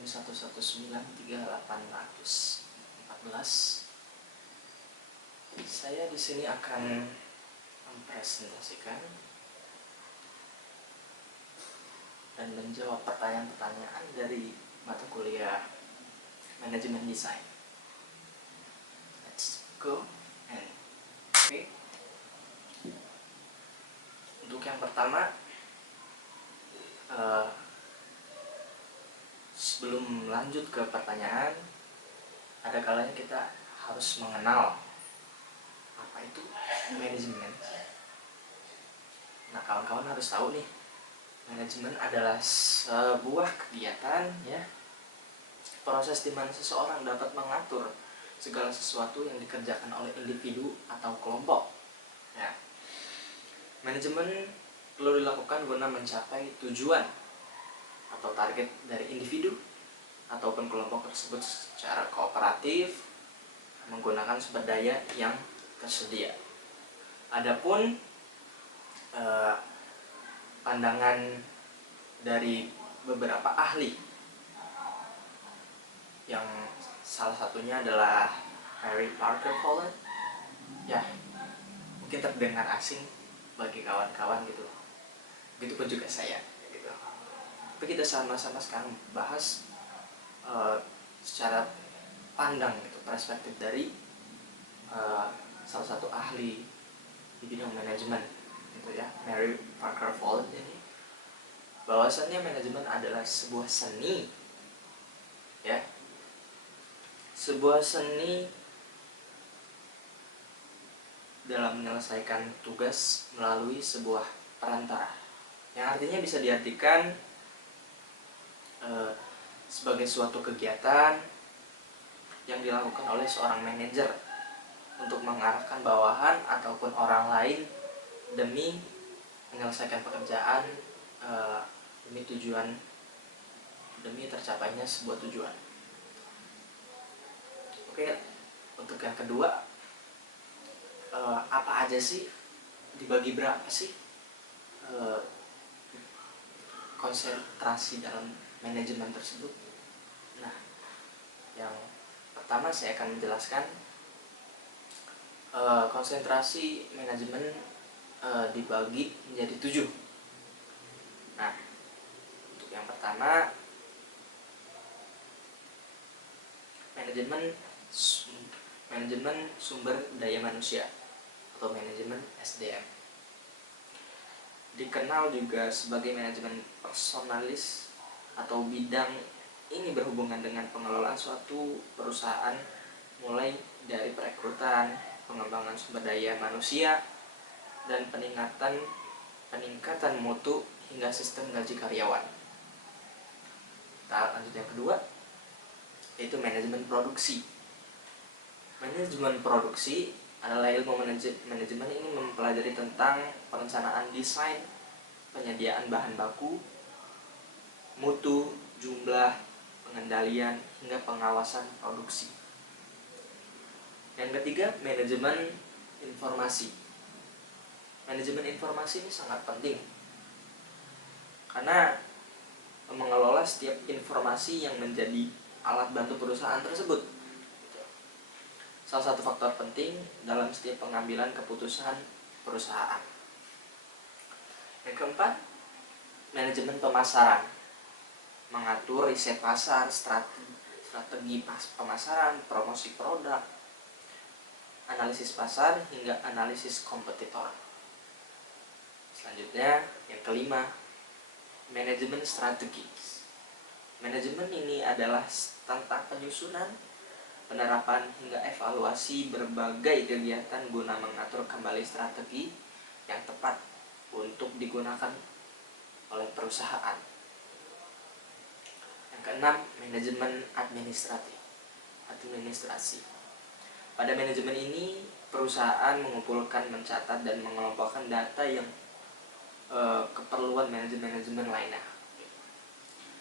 akun 1193.814. Saya di sini akan mempresentasikan dan menjawab pertanyaan-pertanyaan dari mata kuliah manajemen desain. Let's go. Oke. Untuk yang pertama, sebelum lanjut ke pertanyaan, ada kalanya kita harus mengenal apa itu manajemen. Nah, kawan-kawan harus tahu nih, manajemen adalah sebuah kegiatan, ya, proses di mana seseorang dapat mengatur segala sesuatu yang dikerjakan oleh individu atau kelompok. Ya. Manajemen perlu dilakukan guna mencapai tujuan atau target dari individu ataupun kelompok tersebut secara kooperatif menggunakan sumber daya yang tersedia. Adapun pandangan dari beberapa ahli, yang salah satunya adalah Mary Parker Follett, ya mungkin terdengar asing bagi kawan-kawan gitu, begitupun juga saya gitu. Tapi kita sama-sama sekarang bahas secara pandang gitu, perspektif dari salah satu ahli di bidang manajemen gitu ya, Mary Parker Follett ini, bahwasannya manajemen adalah sebuah seni, ya, sebuah seni dalam menyelesaikan tugas melalui sebuah perantara, yang artinya bisa diartikan sebagai suatu kegiatan yang dilakukan oleh seorang manajer untuk mengarahkan bawahan ataupun orang lain demi menyelesaikan pekerjaan, demi tercapainya sebuah tujuan. Oke, untuk yang kedua, apa aja sih, dibagi berapa sih konsentrasi dalam manajemen tersebut? Nah, yang pertama saya akan menjelaskan konsentrasi manajemen dibagi menjadi 7. Nah, untuk yang pertama, manajemen sumber daya manusia atau manajemen SDM. Dikenal juga sebagai manajemen personalis atau bidang ini berhubungan dengan pengelolaan suatu perusahaan, mulai dari perekrutan, pengembangan sumber daya manusia, dan peningkatan mutu hingga sistem gaji karyawan. Tahap lanjut yang kedua, yaitu manajemen produksi. Manajemen produksi adalah ilmu manajemen ini mempelajari tentang perencanaan desain, penyediaan bahan baku, mutu, jumlah, pengendalian, hingga pengawasan produksi. Yang ketiga, manajemen informasi. Manajemen informasi ini sangat penting karena mengelola setiap informasi yang menjadi alat bantu perusahaan tersebut. Salah satu faktor penting dalam setiap pengambilan keputusan perusahaan. Yang keempat, manajemen pemasaran. Mengatur riset pasar, strategi pemasaran, promosi produk, analisis pasar, hingga analisis kompetitor. Selanjutnya, yang kelima, manajemen strategis. Manajemen ini adalah tentang penyusunan, penerapan, hingga evaluasi berbagai kegiatan guna mengatur kembali strategi yang tepat untuk digunakan oleh perusahaan. Yang keenam, manajemen administrasi. Pada manajemen ini, perusahaan mengumpulkan, mencatat, dan mengelompokkan data yang keperluan manajemen lainnya.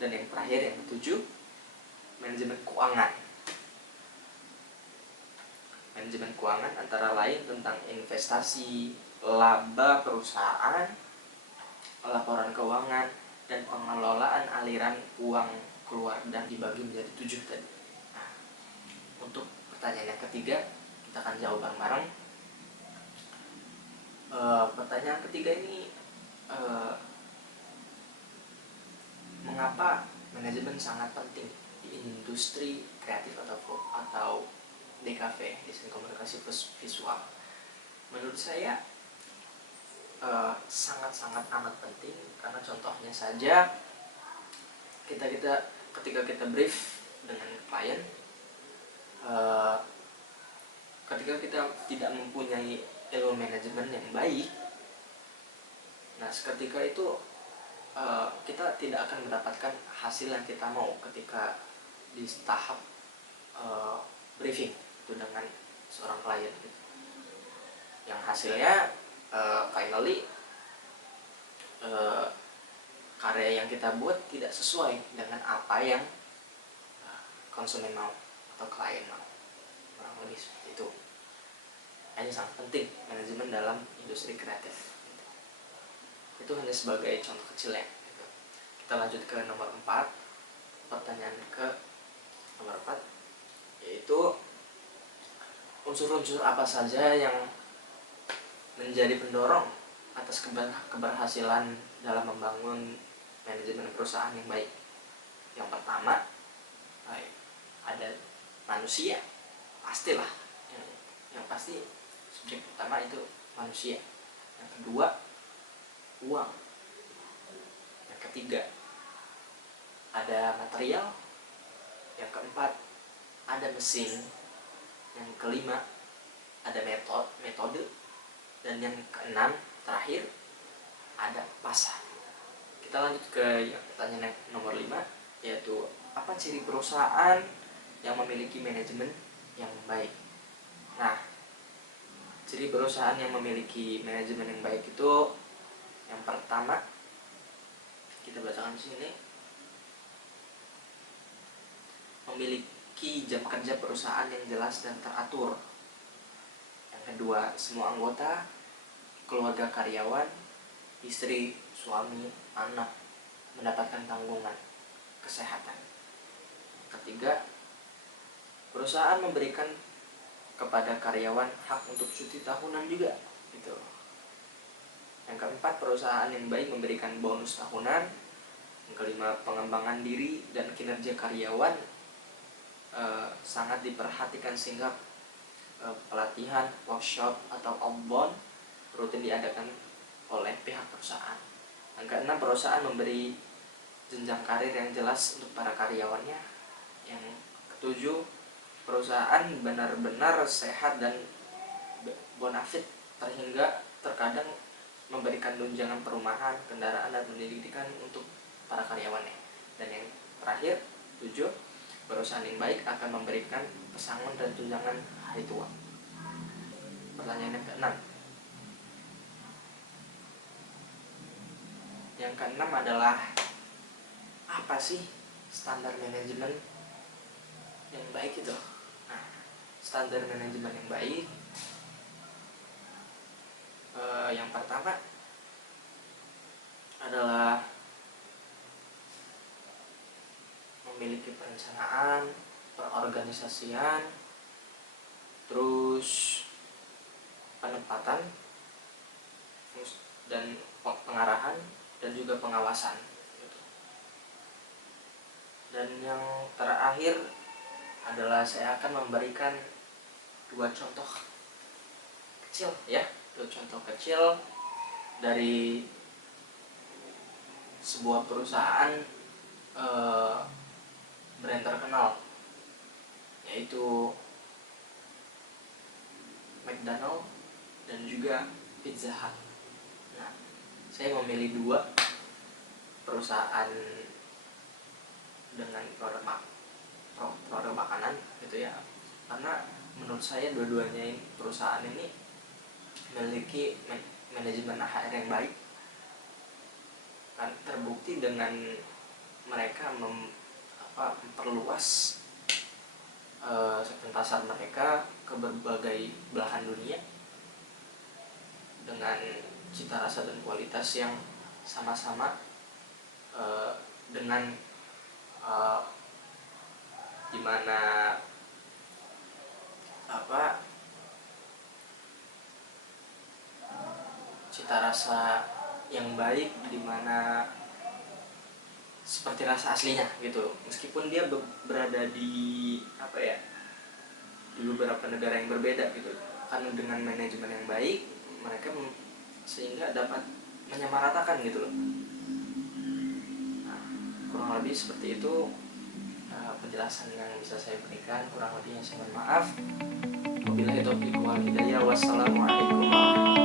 Dan yang terakhir, yang ketujuh, manajemen keuangan. Manajemen keuangan antara lain tentang investasi, laba perusahaan, laporan keuangan, dan pengelolaan aliran uang keluar dan dibagi menjadi 7 tadi. Nah, untuk pertanyaan yang ketiga kita akan jawab bareng-bareng. Pertanyaan ketiga ini, mengapa manajemen sangat penting di industri kreatif atau DKV, desain komunikasi visual? Menurut saya sangat-sangat amat penting, karena contohnya saja ketika kita brief dengan klien, ketika kita tidak mempunyai ilmu manajemen yang baik, nah seketika itu kita tidak akan mendapatkan hasil yang kita mau ketika di tahap briefing itu dengan seorang klien gitu. Yang hasilnya finally karya yang kita buat tidak sesuai dengan apa yang konsumen mau atau klien mau, kurang lebih seperti itu. Ini sangat penting manajemen dalam industri kreatif. Itu hanya sebagai contoh kecil ya. Kita lanjut ke nomor 4. Pertanyaan ke nomor 4, yaitu unsur-unsur apa saja yang menjadi pendorong atas keberhasilan dalam membangun manajemen perusahaan yang baik. Yang pertama, ada manusia, pastilah. Yang pasti subjek pertama itu manusia. Yang kedua, uang. Yang ketiga, ada material. Yang keempat, ada mesin. Yang kelima, ada metode. Dan yang keenam, terakhir, ada pasar. Kita lanjut ke pertanyaan nomor 5, yaitu apa ciri perusahaan yang memiliki manajemen yang baik? Nah, ciri perusahaan yang memiliki manajemen yang baik itu, yang pertama kita bacakan di sini, memiliki jam kerja perusahaan yang jelas dan teratur. Yang kedua, semua anggota, keluarga karyawan, istri, suami, anak mendapatkan tanggungan kesehatan. Ketiga, perusahaan memberikan kepada karyawan hak untuk cuti tahunan juga gitu. Yang keempat, perusahaan yang baik memberikan bonus tahunan. Yang kelima, pengembangan diri dan kinerja karyawan sangat diperhatikan, sehingga pelatihan, workshop atau outbound rutin diadakan oleh pihak perusahaan. Yang keenam, perusahaan memberi jenjang karir yang jelas untuk para karyawannya. Yang ketujuh, perusahaan benar-benar sehat dan bonafit, sehingga terkadang memberikan tunjangan perumahan, kendaraan, dan pendidikan untuk para karyawannya. Dan yang terakhir, 7, perusahaan yang baik akan memberikan pesangon dan tunjangan hari tua. Pertanyaan yang keenam. Yang keenam adalah, apa sih standar manajemen yang baik itu? Nah, standar manajemen yang baik, yang pertama adalah memiliki perencanaan, perorganisasian, terus penempatan dan pengarahan, dan juga pengawasan. Dan yang terakhir adalah saya akan memberikan 2 contoh kecil ya, 2 contoh kecil dari sebuah perusahaan brand terkenal, yaitu McDonald dan juga Pizza Hut. Nah, saya memilih 2 perusahaan dengan produk makanan gitu ya, karena menurut saya dua-duanya perusahaan ini memiliki manajemen HR yang baik, kan terbukti dengan mereka memperluas segmen pasar mereka ke berbagai belahan dunia dengan cita rasa dan kualitas yang sama-sama dengan uh, dimana cita rasa yang baik dimana seperti rasa aslinya gitu, meskipun dia berada di di beberapa negara yang berbeda gitu, kan dengan manajemen yang baik mereka sehingga dapat menyamaratakan gitu loh. Nah, kurang lebih seperti itu penjelasan yang bisa saya berikan, kurang lebihnya saya mohon maaf. Wabillahi taufiq wal hidayah. Wassalamualaikum warahmatullahi wabarakatuh.